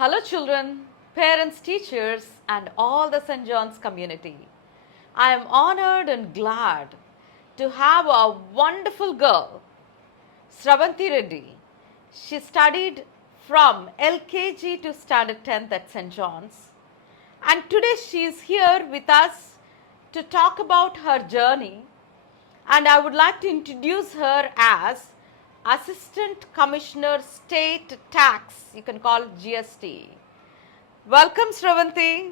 Hello children, parents, teachers and all the St. John's community. I am honored and glad to have a wonderful girl, SravanthiReddy. She studied from LKG to Standard 10th at St. John's, and today she is here with us to talk about her journey, and I would like to introduce her as Assistant Commissioner State Tax, you can call it GST. Welcome, Sravanthi.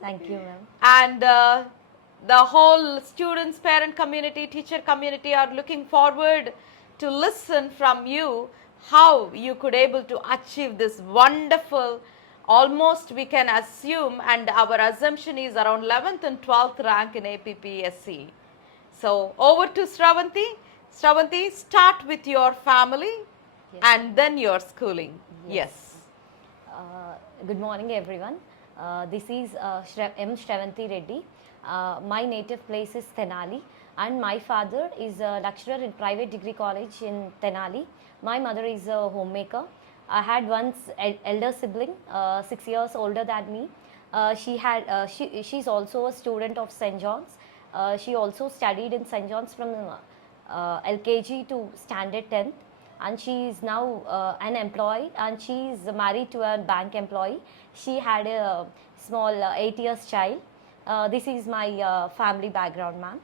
Thank you, ma'am. And the whole students, parent community, teacher community are looking forward to listen from you how you could able to achieve this wonderful, almost we can assume, and our assumption is around 11th and 12th rank in APPSC. So over to Sravanthi. Sravanthi, start with your family and then your schooling. Yes. Good morning, everyone. This is SravanthiReddy. My native place is Tenali, and my father is a lecturer in private degree college in Tenali. My mother is a homemaker. I had one elder sibling, 6 years older than me. She's also a student of St. John's. She also studied in St. John's from LKG to Standard 10th, and she is now an employee, and she is married to a bank employee. She had a small 8 years child. This is my family background, ma'am.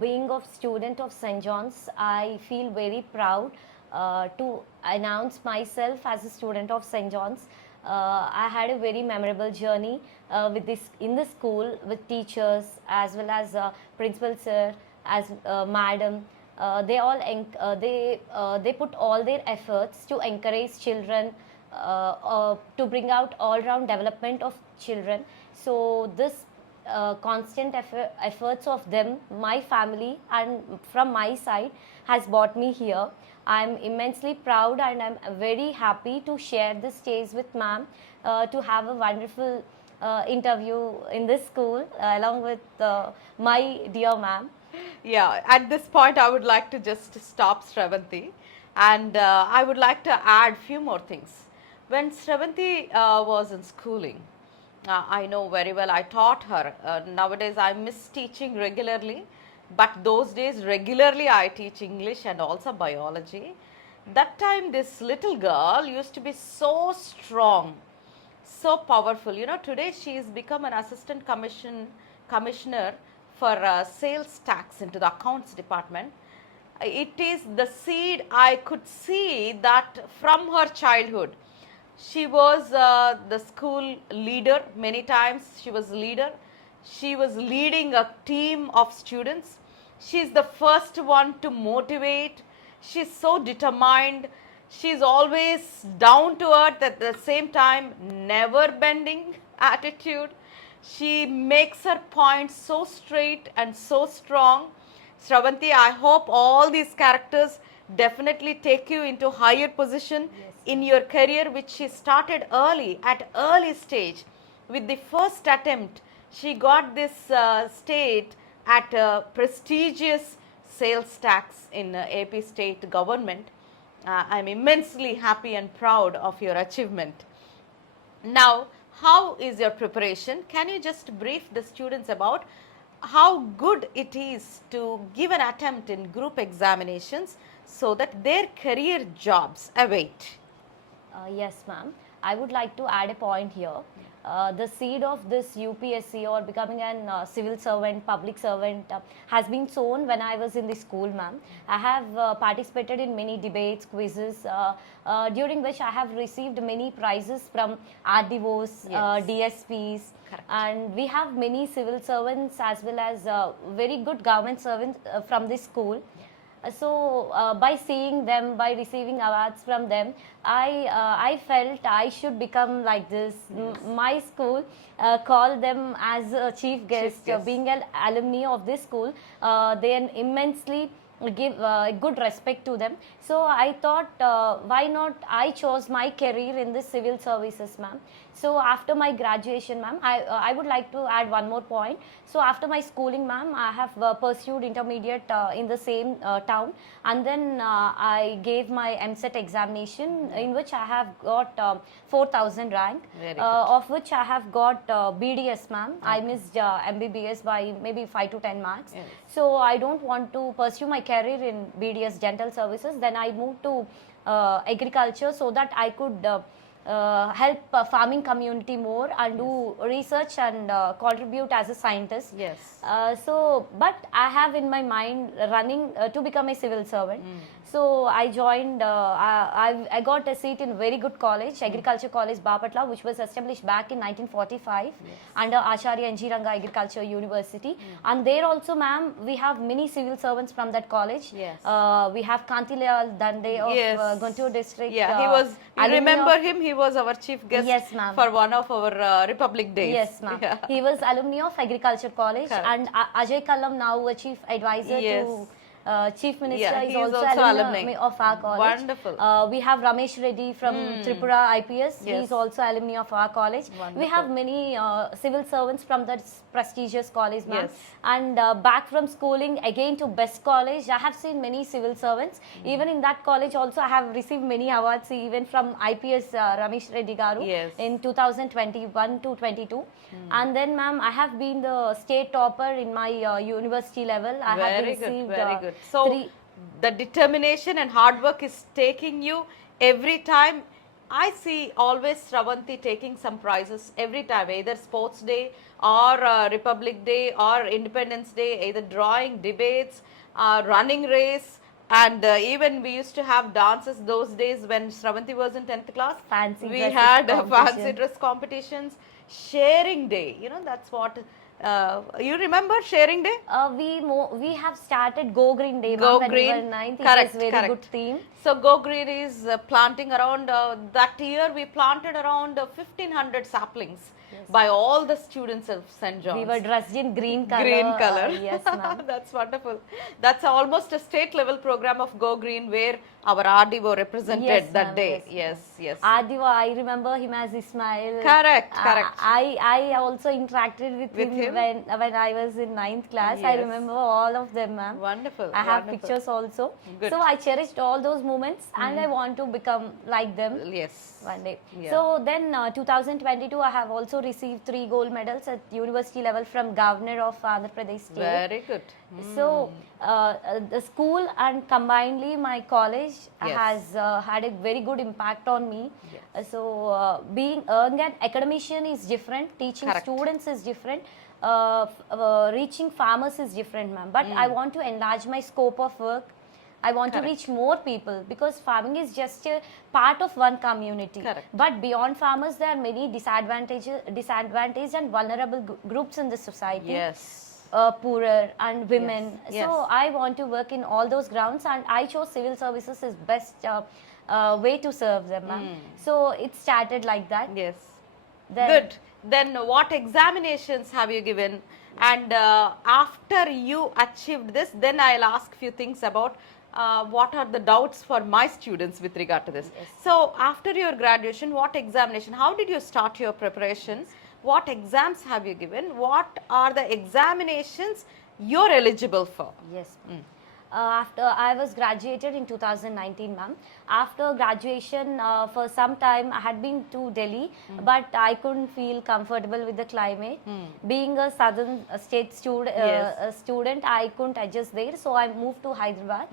Being a student of St. John's, I feel very proud to announce myself as a student of St. John's. I had a very memorable journey in the school with teachers as well as principal sir, as madam. They put all their efforts to encourage children, to bring out all round development of children. So this constant efforts of them, my family and from my side has brought me here. I'm immensely proud and I'm very happy to share this stage with ma'am, to have a wonderful interview in this school along with my dear ma'am. Yeah, at this point I would like to just stop Sravanthi, and I would like to add few more things. When Sravanthi was in schooling, I know very well, I taught her. Nowadays I miss teaching regularly, but those days regularly I teach English and also biology. That time this little girl used to be so strong, so powerful. You know, today she has become an assistant commissioner for sales tax into the accounts department. It is the seed I could see that from her childhood. She was the school leader many times. She was leader. She was leading a team of students. She's the first one to motivate. She's so determined. She's always down to earth, at the same time never bending attitude. She makes her point so straight and so strong. Sravanthi, I hope all these characters definitely take you into higher position in your career, which she started early, at early stage. With the first attempt, she got this state at a prestigious sales tax in AP state government. I'm immensely happy and proud of your achievement. Now, how is your preparation? Can you just brief the students about how good it is to give an attempt in group examinations so that their career jobs await? Yes, ma'am. I would like to add a point here. The seed of this UPSC or becoming an civil servant, public servant has been sown when I was in the school, ma'am. I have participated in many debates, quizzes, during which I have received many prizes from RDOs, DSPs, Correct. and we have many civil servants as well as very good government servants from this school. So by seeing them, by receiving awards from them, I felt I should become like this. My school called them as a chief guest. Guest. Being an alumni of this school, they immensely give good respect to them. So I thought, why not I chose my career in this civil services, ma'am. So after my graduation, ma'am, I would like to add one more point. So after my schooling, ma'am, I have pursued intermediate in the same town, and then I gave my MSET examination, in which I have got 4,000 rank, Very good. of which I have got BDS, ma'am. I missed MBBS by maybe 5 to 10 marks. Yes. So I don't want to pursue my career in BDS dental services. Then I moved to agriculture, so that I could help farming community more and do research and contribute as a scientist. Yes. But I have in my mind running to become a civil servant. So I joined, I got a seat in very good college, Agriculture College, Bapatla, which was established back in 1945 under Acharya N.G. Ranga Agriculture University. And there also, ma'am, we have many civil servants from that college. Yes. We have Kantilal Dande of Yes. Guntur district. Yeah, he was, you alumni remember of- him, he was our chief guest Yes, ma'am. for one of our Republic Days. Yes, ma'am. Yeah. He was alumni of Agriculture College. Correct. And Ajay Kallam, now a chief advisor Yes. to Chief Minister, Yeah, is he is also, also alumni alumni. of our college. Wonderful. We have Ramesh Reddy from Tripura IPS. He Yes. is also alumni of our college. We Wonderful. have many civil servants from that prestigious college, ma'am. Yes. And back from schooling again to best college, I have seen many civil servants. Even in that college also, I have received many awards, even from IPS Ramesh Reddy Garu Yes. in 2021 to 22. And then, ma'am, I have been the state topper in my university level. I have Very received good, very good. So, three. the determination and hard work is taking you every time. I see always Shravanthi taking some prizes every time, either Sports Day or Republic Day or Independence Day, either drawing, debates, running race, and even we used to have dances those days when Shravanthi was in 10th class. Fancy we dresses had competition. fancy dress competitions, sharing day, you know, that's what. You remember sharing day? We have started Go Green Day, Go ma'am, when we Green. were in ninth. Correct, It was very correct. good theme. So Go Green is planting around, that year we planted around 1,500 saplings by all the students of St. John's. We were dressed in green color. Green color. Yes, ma'am. That's wonderful. That's almost a state level program of Go Green where our RDO represented Yes, that ma'am, day. yes, Yes, yes. Adiva, I remember him as Ismail. Correct, correct. I also interacted with With him, him? when I was in ninth class. I Yes. remember all of them, ma'am. Wonderful. I have wonderful. pictures also. Good. So I cherished all those moments, and I want to become like them Yes. one day. Yeah. So then 2022, I have also received 3 gold medals at university level from Governor of Andhra Pradesh State. Very good. So the school and combinedly my college Yes. has had a very good impact on me. Yes. Being an academician is different, teaching Correct. students is different, reaching farmers is different, ma'am. But I want to enlarge my scope of work. I want Correct. to reach more people, because farming is just a part of one community. Correct. But beyond farmers, there are many disadvantaged and vulnerable groups in the society. Yes. Poorer and women. Yes, So yes. I want to work in all those grounds, and I chose civil services as best way to serve them, ma'am. So it started like that. Yes. Then- Good. Then what examinations have you given? And after you achieved this, then I'll ask few things about what are the doubts for my students with regard to this. So after your graduation, what examination, how did you start your preparation? What exams have you given? What are the examinations you're eligible for? Yes. After I was graduated in 2019, ma'am. After graduation, for some time I had been to Delhi, but I couldn't feel comfortable with the climate. Being a southern state Yes. student, I couldn't adjust there, so I moved to Hyderabad.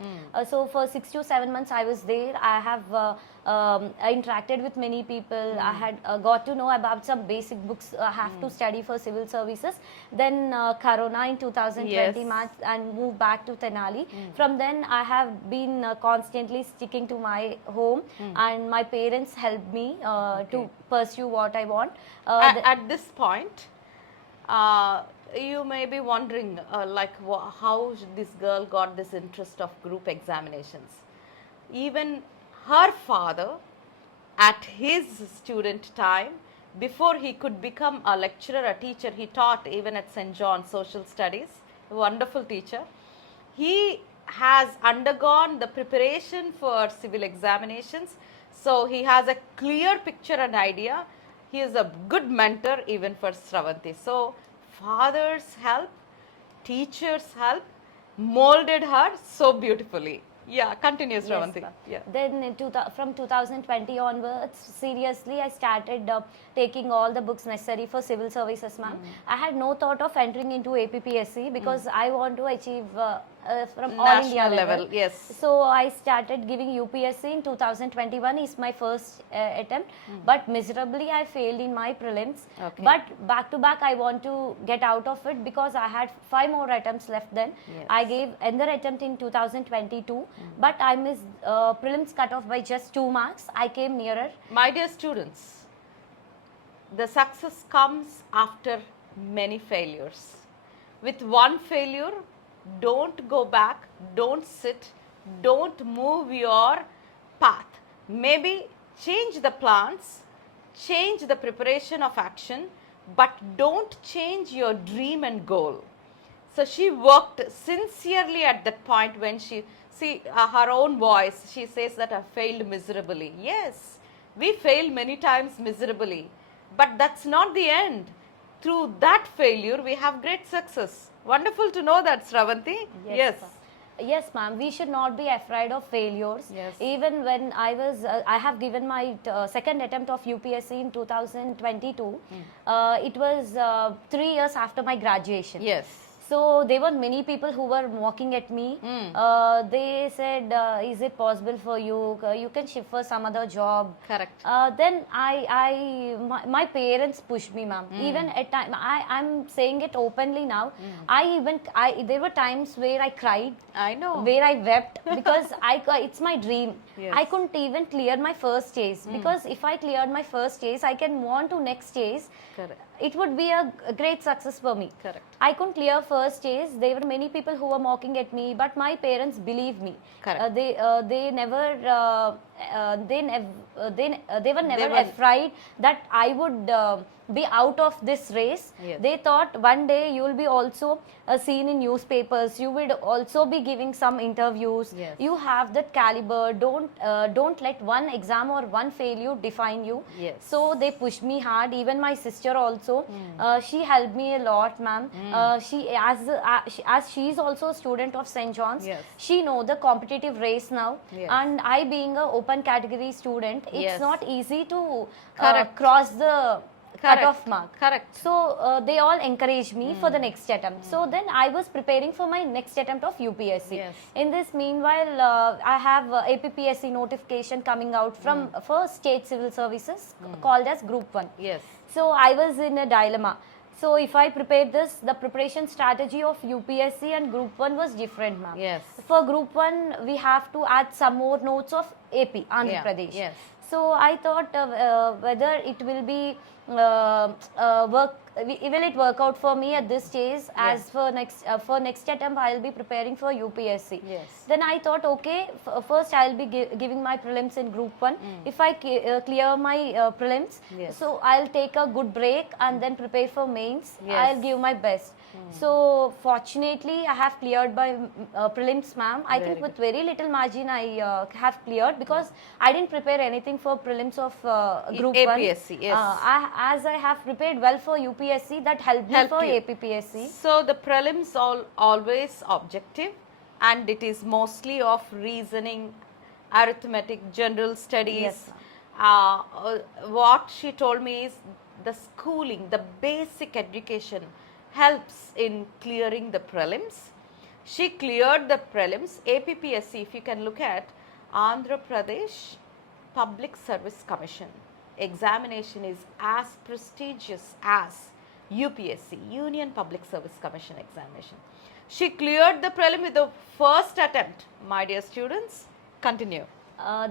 So for 6 to 7 months I was there. I have I interacted with many people. I had got to know about some basic books I have to study for civil services. Then Corona in 2020 Yes. March, and moved back to Tenali. From then I have been constantly sticking to my home, and my parents helped me to pursue what I want. At this point, you may be wondering like how this girl got this interest of group examinations. Even her father, at his student time, before he could become a lecturer, a teacher, he taught even at St. John's Social Studies, a wonderful teacher. He has undergone the preparation for civil examinations. So he has a clear picture and idea. He is a good mentor even for Sravanthi. So father's help, teachers' help molded her so beautifully. Yeah, continue, Yes, Sravanthi. ma'am. Yeah. Then from 2020 onwards, seriously, I started taking all the books necessary for civil services, ma'am. I had no thought of entering into APPSC because I want to achieve from all India National level. level, yes. So I started giving UPSC in 2021 is my first attempt, but miserably I failed in my prelims. Okay. But back to back, I want to get out of it because I had 5 more attempts left then. Yes. I gave another attempt in 2022, but I missed prelims cut off by just 2 marks. I came nearer. My dear students, the success comes after many failures. With one failure, don't go back, don't sit, don't move your path. Maybe change the plans, change the preparation of action, but don't change your dream and goal. So she worked sincerely at that point when she, see her own voice, she says that I failed miserably. Yes, we fail many times miserably, but that's not the end. Through that failure, we have great success. Wonderful to know that, Sravanthi. Yes. Ma'am. Yes, ma'am. We should not be afraid of failures. Yes. Even when I have given my second attempt of UPSC in 2022. It was 3 years after my graduation. Yes. So there were many people who were mocking at me. They said, "Is it possible for you? You can shift for some other job." Correct. Then my parents pushed me, ma'am. Even at time, I'm saying it openly now. There were times where I cried. I know. Where I wept because it's my dream. Yes. I couldn't even clear my first stage because if I cleared my first stage, I can move on to next stage. Correct. It would be a great success for me. Correct. I couldn't clear first stage. There were many people who were mocking at me, but my parents believed me. Correct. They were never afraid that I would be out of this race. Yes. They thought one day you will be also seen in newspapers. You will also be giving some interviews. Yes. You have that caliber. Don't let one exam or one failure define you. Yes. So they pushed me hard. Even my sister also. She helped me a lot, ma'am. As she is also a student of St. John's. Yes. She know the competitive race now. Yes. And I being a open category student, it's Yes. not easy to Correct. cross the cutoff mark. Correct. So they all encouraged me for the next attempt. So then I was preparing for my next attempt of UPSC. Yes. In this meanwhile, I have APPSC notification coming out from for state civil services called as Group 1. Yes. So I was in a dilemma. So if I prepared this, the preparation strategy of UPSC and Group 1 was different, ma'am. Yes. For Group 1, we have to add some more notes of AP, Andhra Yeah. Pradesh. Yes. So I thought whether it will be will it work out for me at this stage? As for next attempt, I'll be preparing for UPSC. Yes. Then I thought, okay, first I'll be giving my prelims in Group 1. If I clear my prelims, Yes. so I'll take a good break and then prepare for mains. Yes. I'll give my best. So fortunately, I have cleared by prelims, ma'am. I think with very little margin, I have cleared because I didn't prepare anything for prelims of Group 1. APSC, yes. As I have prepared well for UPSC, that helped me for APPSC. So the prelims always objective, and it is mostly of reasoning, arithmetic, general studies. Yes, What she told me is the schooling, the basic education helps in clearing the prelims. She cleared the prelims. APPSC, if you can look at Andhra Pradesh Public Service Commission examination, is as prestigious as UPSC, Union Public Service Commission examination. She cleared the prelim with the first attempt. My dear students, continue.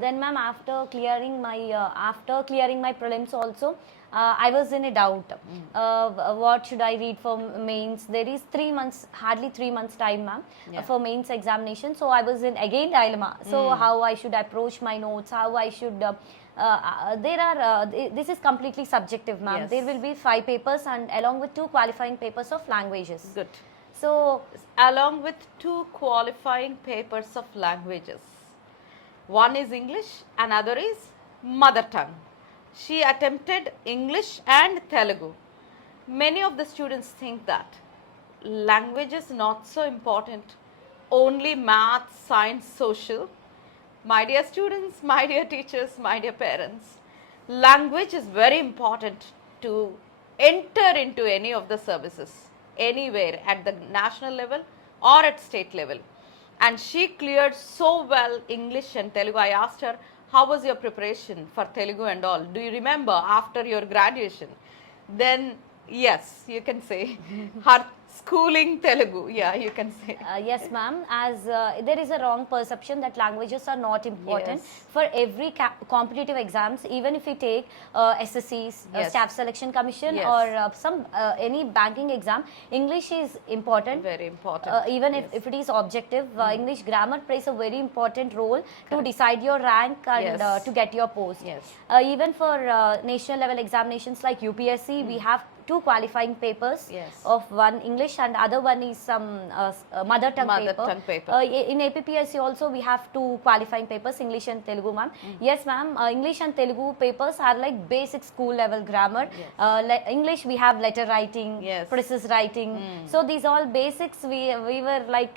Then, ma'am, after clearing my prelims also, I was in a doubt. What should I read for mains? There is 3 months, hardly 3 months time, ma'am, for mains examination. So I was in again dilemma. So how I should approach my notes, how I should. This is completely subjective, ma'am. Yes. There will be 5 papers and along with 2 qualifying papers of languages. Good. So along with two qualifying papers of languages. One is English, another is mother tongue. She attempted English and Telugu. Many of the students think that language is not so important, only math, science, social. My dear students, my dear teachers, my dear parents, language is very important to enter into any of the services, anywhere at the national level or at state level. And she cleared so well English and Telugu. I asked her, how was your preparation for Telugu and all? Do you remember after your graduation? Then, yes, you can say her schooling Telugu. Yeah, you can say. Yes, ma'am. As there is a wrong perception that languages are not important. Yes. For every competitive exams, even if we take SSCs, Yes. Staff Selection Commission, Yes. or some any banking exam, English is important. Very important. Even Yes. if it is objective, English grammar plays a very important role to decide your rank and Yes. to get your post. Yes. Even for national level examinations like UPSC, we have two qualifying papers. Yes. Of one English and other one is some mother tongue Mother paper. tongue paper. In APPSC also we have two qualifying papers, English and Telugu, ma'am. Yes, ma'am. English and Telugu papers are like basic school level grammar. Yes. English we have letter writing, Yes. precise writing. So these all basics we were like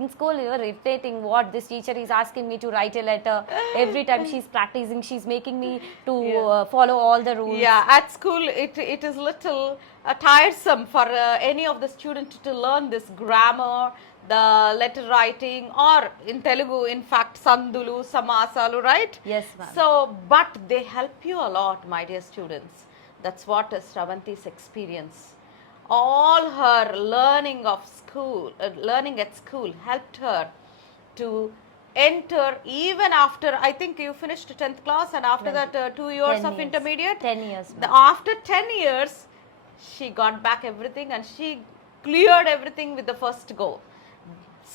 in school we were irritating what this teacher is asking me to write a letter. Every time she's practicing, she's making me to follow all the rules. Yeah, at school it is little tiresome for any of the student to learn this grammar, the letter writing, or in Telugu, in fact, sandulu, samasalu, right? Yes, ma'am. So, but they help you a lot, my dear students. That's what is Sravanthi's experience. All her learning of school, learning at school helped her to enter even after, I think you finished 10th class and after that 2 years 10 of years. intermediate. 10 years, After 10 years, she got back everything and she cleared everything with the first go.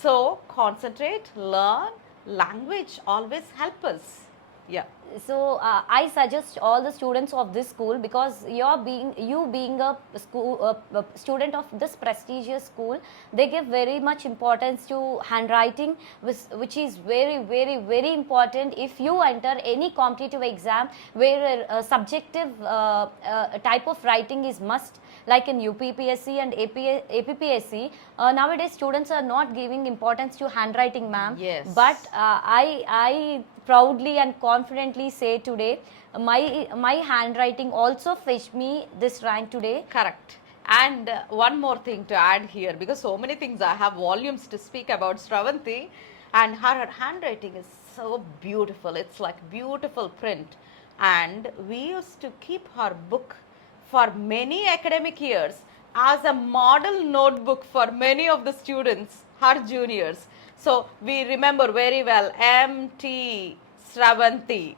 So concentrate, learn, language always help us. Yeah. So I suggest all the students of this school, because you being a school student of this prestigious school, they give very much importance to handwriting, which is very very very important if you enter any competitive exam where a subjective type of writing is must, like in UPPSC and APPSC. Nowadays students are not giving importance to handwriting, ma'am. Yes. But I proudly and confidently say today, my handwriting also fetched me this rank today. Correct. And one more thing to add here, because so many things, I have volumes to speak about Sravanthi, and her handwriting is so beautiful. It's like beautiful print. And we used to keep her book for many academic years as a model notebook for many of the students, her juniors. So we remember very well M.T. Sravanthi,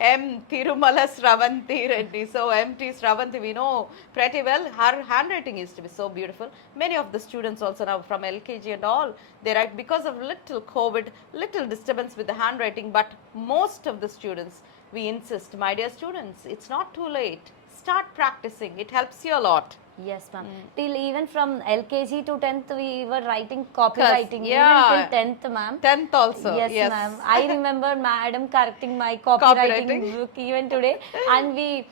M. Tirumala SravanthiReddy. So M.T. Sravanthi, we know pretty well. Her handwriting used to be so beautiful. Many of the students also now from LKG and all, they write because of little COVID, little disturbance with the handwriting. But most of the students, we insist, my dear students, it's not too late. Start practicing. It helps you a lot. Yes, ma'am. Till even from LKG to 10th, we were writing copywriting. Yeah. Even till 10th, ma'am. 10th also. Yes, ma'am. I remember madam correcting my copywriting book even today, and we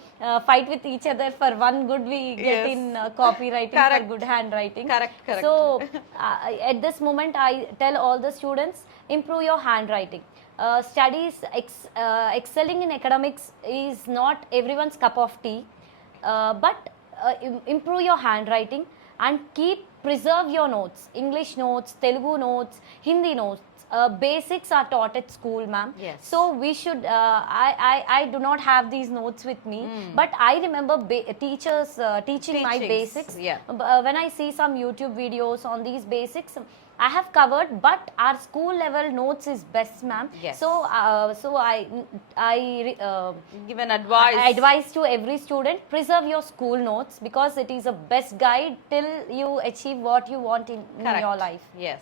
fight with each other for one good we get Yes. in copywriting Correct. for good handwriting. Correct, correct. So at this moment, I tell all the students, improve your handwriting. Studies, excelling in academics is not everyone's cup of tea, but improve your handwriting and preserve your notes, English notes, Telugu notes, Hindi notes. Basics are taught at school, ma'am. Yes. So we should, I do not have these notes with me, but I remember teachers teaching my Teachings, basics. yeah. When I see some YouTube videos on these basics, I have covered, but our school level notes is best, ma'am. Yes. So Give an advice. I advise to every student, preserve your school notes, because it is a best guide till you achieve what you want in Correct. your life. Yes.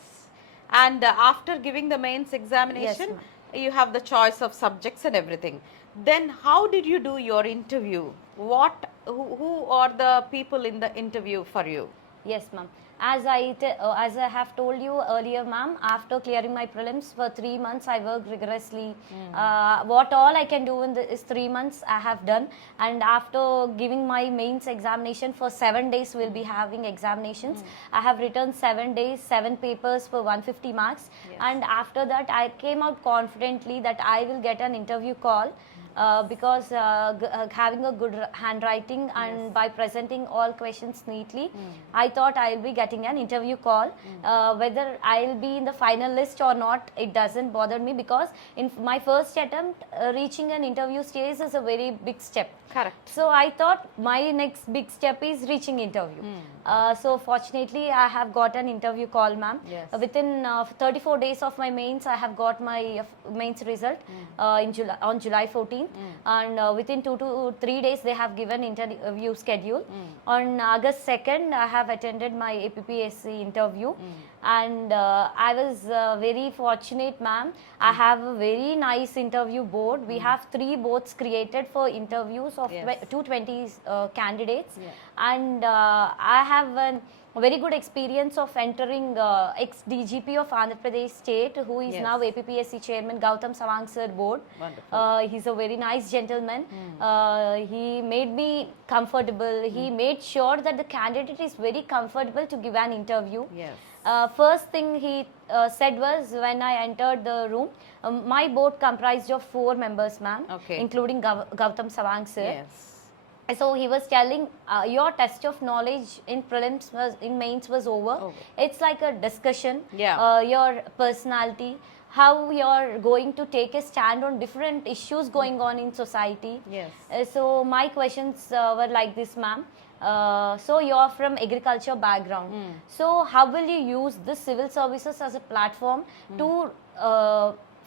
And after giving the mains examination, Yes, you have the choice of subjects and everything. Then how did you do your interview? Who are the people in the interview for you? Yes, ma'am. As I have told you earlier, ma'am, after clearing my prelims for 3 months, I worked rigorously. What all I can do in is 3 months I have done, and after giving my mains examination for 7 days, we'll be having examinations. I have written 7 days, 7 papers for 150 marks, Yes. and after that, I came out confidently that I will get an interview call. Because having a good handwriting and by presenting all questions neatly, I thought I'll be getting an interview call. Whether I'll be in the final list or not, it doesn't bother me, because in my first attempt, reaching an interview stage is a very big step. Correct. So I thought my next big step is reaching interview. So fortunately, I have got an interview call, ma'am. Yes. Within 34 days of my mains, I have got my mains result in on July 14, and within 2 to 3 days, they have given interview schedule. On August 2nd, I have attended my APPSC interview, and I was very fortunate, ma'am. I have a very nice interview board. We have 3 boards created for interviews of Yes. 220 candidates, Yeah. and I have a very good experience of entering ex-DGP of Andhra Pradesh state, who is Yes. now APPSC chairman, Gautam Savang sir board. Wonderful. He's a very nice gentleman. He made me comfortable. He made sure that the candidate is very comfortable to give an interview. Yes. First thing he said was, when I entered the room, my board comprised of 4 members, ma'am, Okay. including Gautam Savang sir. Yes. So he was telling, your test of knowledge in prelims in mains was over. Over. It's like a discussion. Yeah. Your personality, how you're going to take a stand on different issues going on in society. Yes. So my questions were like this, ma'am. So you're from agriculture background. So how will you use this civil services as a platform to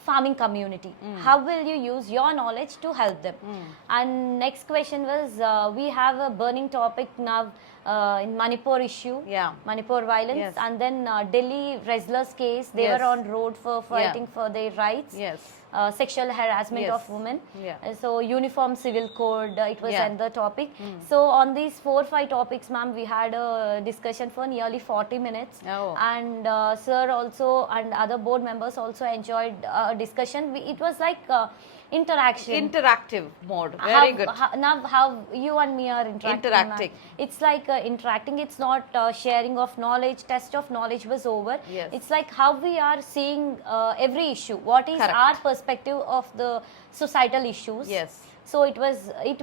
farming community? How will you use your knowledge to help them? And next question was, we have a burning topic now in Manipur issue, Yeah. Manipur violence, Yes. and then Delhi wrestlers case. They Yes. were on road for fighting for their rights. Yes. Sexual harassment Yes. of women. Yeah. So uniform civil code, it was Yeah. another topic. So on these 4-5 topics, ma'am, we had a discussion for nearly 40 minutes. Oh. And sir also and other board members also enjoyed a discussion. It was like interaction. Interactive mode. Very good. Now how you and me are interacting. Interacting. ma'am. It's like interacting. It's not sharing of knowledge. Test of knowledge was over. Yes. It's like how we are seeing every issue. What is Correct. our perspective of the societal issues? Yes. So it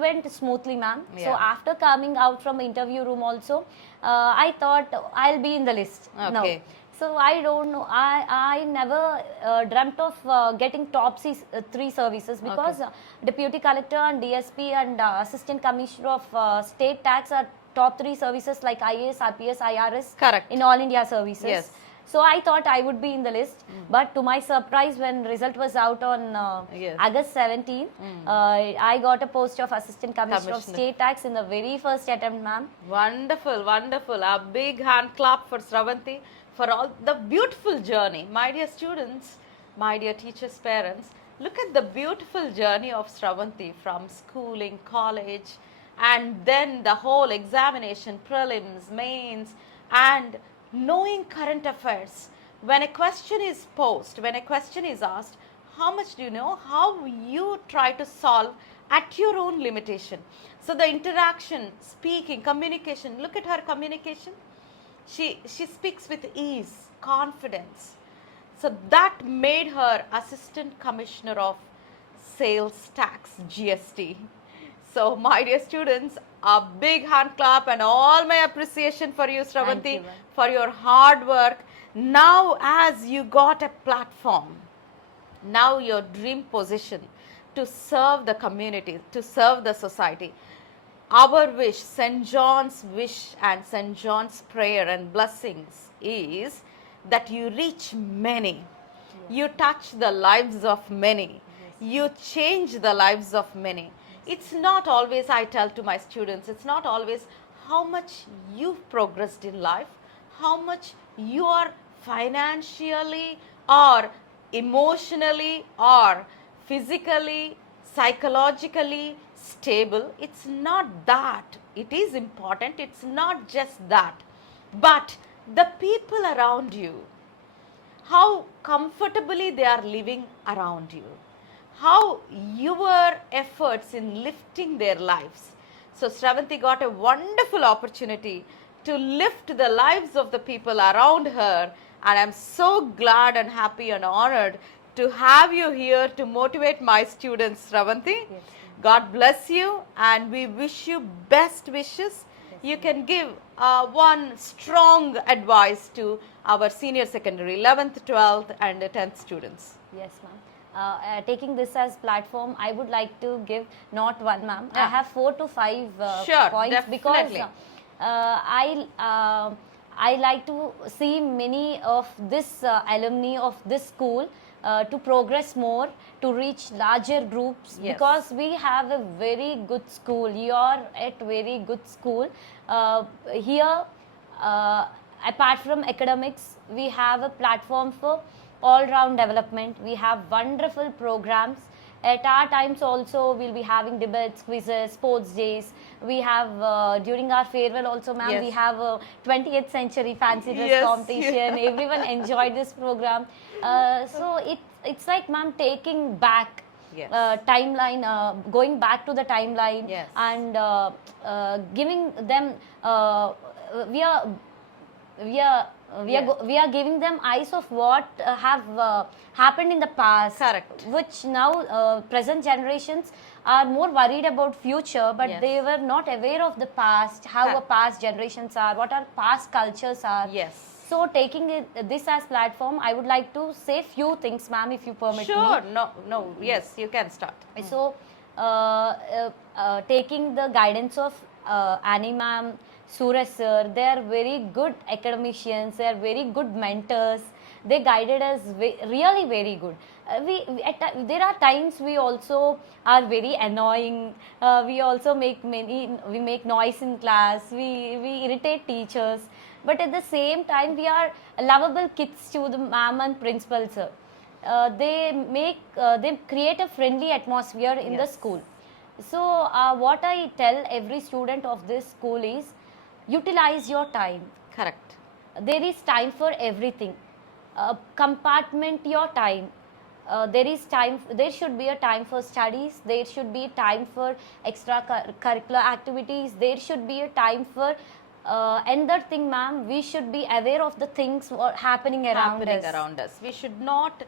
went smoothly, ma'am. So Yeah. after coming out from the interview room also, I thought I'll be in the list now. Okay. So I don't know. I never dreamt of getting top 3 services, because deputy collector and DSP and assistant commissioner of state tax are top 3 services like IAS, RPS, IRS. Correct. In all India services. Yes. So I thought I would be in the list, but to my surprise, when result was out on Yes. August 17, I got a post of assistant commissioner of Commissioner. state tax in the very first attempt, ma'am. Wonderful, wonderful. A big hand clap for Sravanthi for all the beautiful journey. My dear students, my dear teachers, parents, look at the beautiful journey of Sravanthi from schooling, college, and then the whole examination, prelims, mains, and knowing current affairs. When a question is posed, when a question is asked, how much do you know? How you try to solve at your own limitation. So the interaction, speaking, communication, look at her communication. She speaks with ease, confidence. So that made her assistant commissioner of sales tax, GST. So my dear students, a big hand clap and all my appreciation for you, Sravanthi, you, ma'am. for your hard work. Now as you got a platform, now your dream position to serve the community, to serve the society. Our wish, St. John's wish and St. John's prayer and blessings is that you reach many. You touch the lives of many. You change the lives of many. It's not always, I tell to my students, it's not always how much you've progressed in life, how much you are financially or emotionally or physically, psychologically stable. It's not that. It is important. It's not just that. but the people around you, how comfortably they are living around you, how your efforts in lifting their lives. So Sravanthi got a wonderful opportunity to lift the lives of the people around her, and I'm so glad and happy and honored to have you here to motivate my students, Sravanthi. Yes, God bless you, and we wish you best wishes. You can give one strong advice to our senior secondary 11th, 12th and 10th students. Yes, ma'am. Taking this as platform, I would like to give not one, ma'am. I have 4 to 5 Sure, points definitely. because I like to see many of this alumni of this school to progress more, to reach larger groups, Yes. because we have a very good school. You are at very good school. Here, apart from academics, we have a platform for all-round development. We have wonderful programs. At our times also, we'll be having debates, quizzes, sports days. We have, during our farewell also, ma'am, Yes. we have a 20th century fancy dress Yes. competition. Everyone enjoyed this program. So it's like, ma'am, taking back Yes. timeline, going back to the timeline, Yes. and giving them, we are Yes. we are giving them eyes of what have happened in the past. Correct. Which now present generations are more worried about future, but Yes. they were not aware of the past, how Correct. past generations are, what our past cultures are. Yes. So taking this as platform, I would like to say few things, ma'am, if you permit me. Sure. No. Yes, you can start. So, taking the guidance of Annie ma'am, Suraj sir, they are very good academicians, they are very good mentors. They guided us really very good. There are times we also are very annoying. We also make noise in class. We irritate teachers. But at the same time, we are lovable kids to the ma'am and principal sir. They create a friendly atmosphere in the Yes. school. So what I tell every student of this school is, utilize your time. Correct. There is time for everything. Compartment your time. There should be a time for studies, there should be time for extracurricular activities, there should be a time for another thing, ma'am, we should be aware of the things happening around us. We should not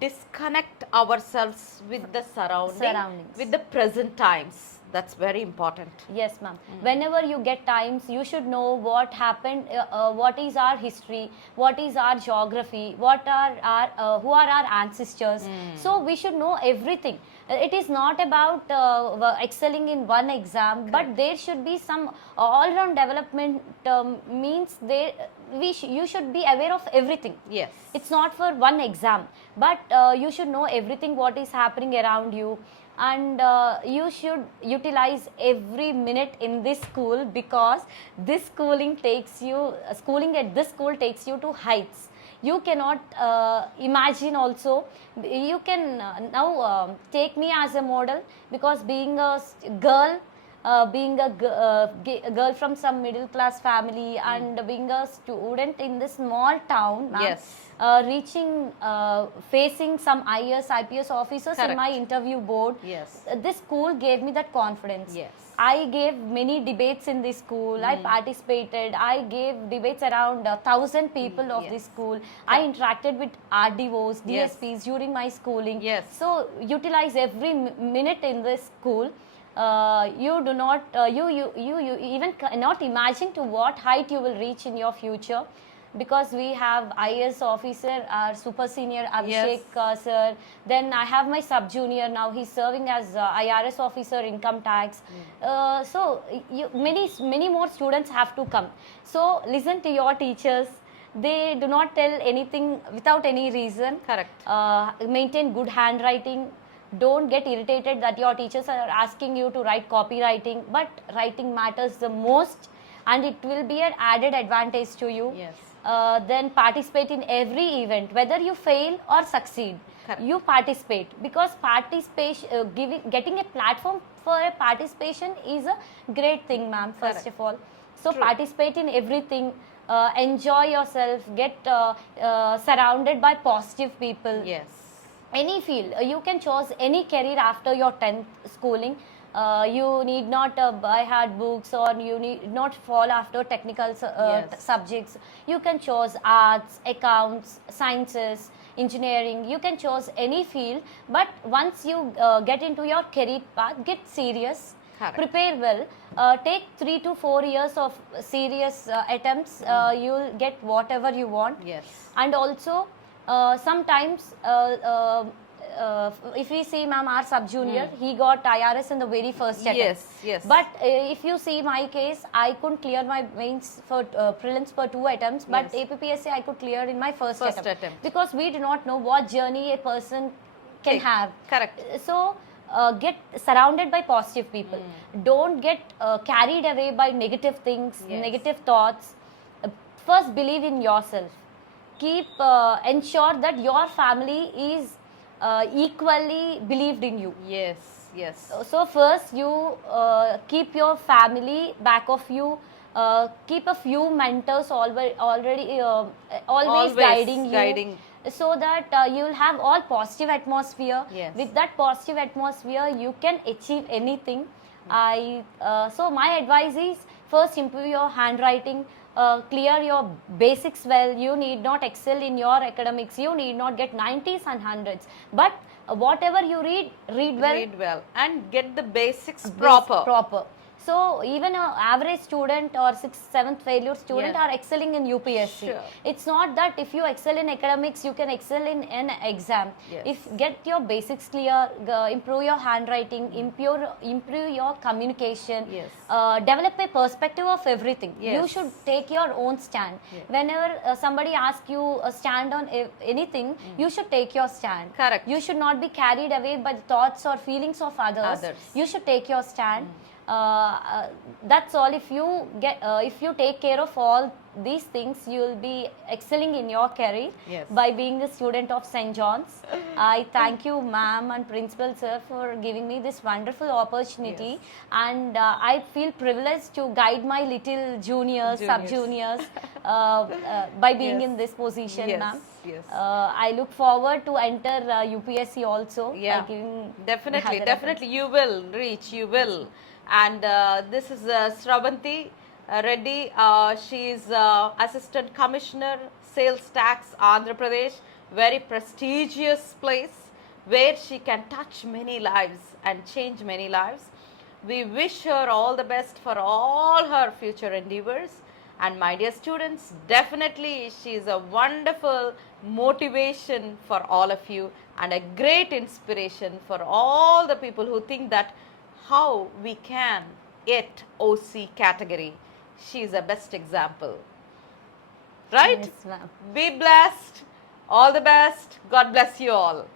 disconnect ourselves with the Surroundings. with the present times. That's very important. Yes, ma'am. Whenever you get times, you should know what happened, what is our history, what is our geography, what are our, who are our ancestors. So we should know everything. It is not about excelling in one exam, but there should be some all-round development. Means you should be aware of everything. Yes. It's not for one exam, but you should know everything what is happening around you, and you should utilize every minute in this school, because this schooling at this school takes you to heights. You cannot imagine also. You can now take me as a model, because being a girl, being a girl from some middle class family, and being a student in this small town, ma'am, Yes. Reaching, facing some IPS officers Correct. in my interview board. Yes. This school gave me that confidence. Yes. I gave many debates in this school. I participated. I gave debates around 1,000 people of Yes. this school. I interacted with RDOs, Yes. DSPs during my schooling. Yes. So utilize every minute in this school. You do not, you even cannot imagine to what height you will reach in your future, because we have IAS officer, our super senior Abhishek sir. Then I have my sub junior now. He's serving as IRS officer, income tax. So many more students have to come. So listen to your teachers. They do not tell anything without any reason. Correct. Maintain good handwriting. Don't get irritated that your teachers are asking you to write copywriting, but writing matters the most, and it will be an added advantage to you. Yes. Then participate in every event, whether you fail or succeed. Correct. You participate, because participation, getting a platform for a participation is a great thing, ma'am, first Correct. of all. So True. participate in everything, enjoy yourself, get surrounded by positive people. Yes. Any field, you can choose any career after your 10th schooling. You need not buy hard books, or you need not fall after technical Yes. subjects. You can choose arts, accounts, sciences, engineering. You can choose any field, but once you get into your career path, get serious. Correct. Prepare well. Take 3 to 4 years of serious attempts. You'll get whatever you want. Yes. And also sometimes if we see, ma'am, our sub junior, he got IRS in the very first attempt. Yes, yes. But if you see my case, I couldn't clear my mains for prelims for 2 attempts, but Yes. APPSC I could clear in my first attempt. because we do not know what journey a person can Take. have. Correct. So get surrounded by positive people. Don't get carried away by negative things, Yes. negative thoughts. First, believe in yourself. Keep ensure that your family is equally believed in you. Yes, yes. So first, you keep your family back of you. Keep a few mentors already always guiding you, so that you'll have all positive atmosphere. Yes. With that positive atmosphere, you can achieve anything. So my advice is, first improve your handwriting, clear your basics well. You need not excel in your academics, you need not get 90s and 100s, but whatever you read well. Read well and get the basics proper. So even an average student or 6th, 7th failure student Yeah. are excelling in UPSC. Sure. It's not that if you excel in academics, you can excel in an exam. Yes. If get your basics clear, improve your handwriting, improve your communication, Yes. develop a perspective of everything. Yes. You should take your own stand. Yes. Whenever somebody asks you a stand on anything, you should take your stand. Correct. You should not be carried away by the thoughts or feelings of others. You should take your stand. That's all. If you take care of all these things, you will be excelling in your career. Yes. By being a student of St. John's. I thank you, ma'am and principal sir, for giving me this wonderful opportunity. Yes. And I feel privileged to guide my little juniors, sub-juniors by being Yes. in this position, Yes, ma'am. yes. I look forward to enter UPSC also. Yeah, by giving definitely, other definitely you will reach, you will. And this is SravanthiReddy. She is Assistant Commissioner, Sales Tax, Andhra Pradesh. Very prestigious place where she can touch many lives and change many lives. We wish her all the best for all her future endeavors. And my dear students, definitely she is a wonderful motivation for all of you and a great inspiration for all the people who think that how we can get OC category. She is a best example. Right? Yes, ma'am. Be blessed. All the best. God bless you all.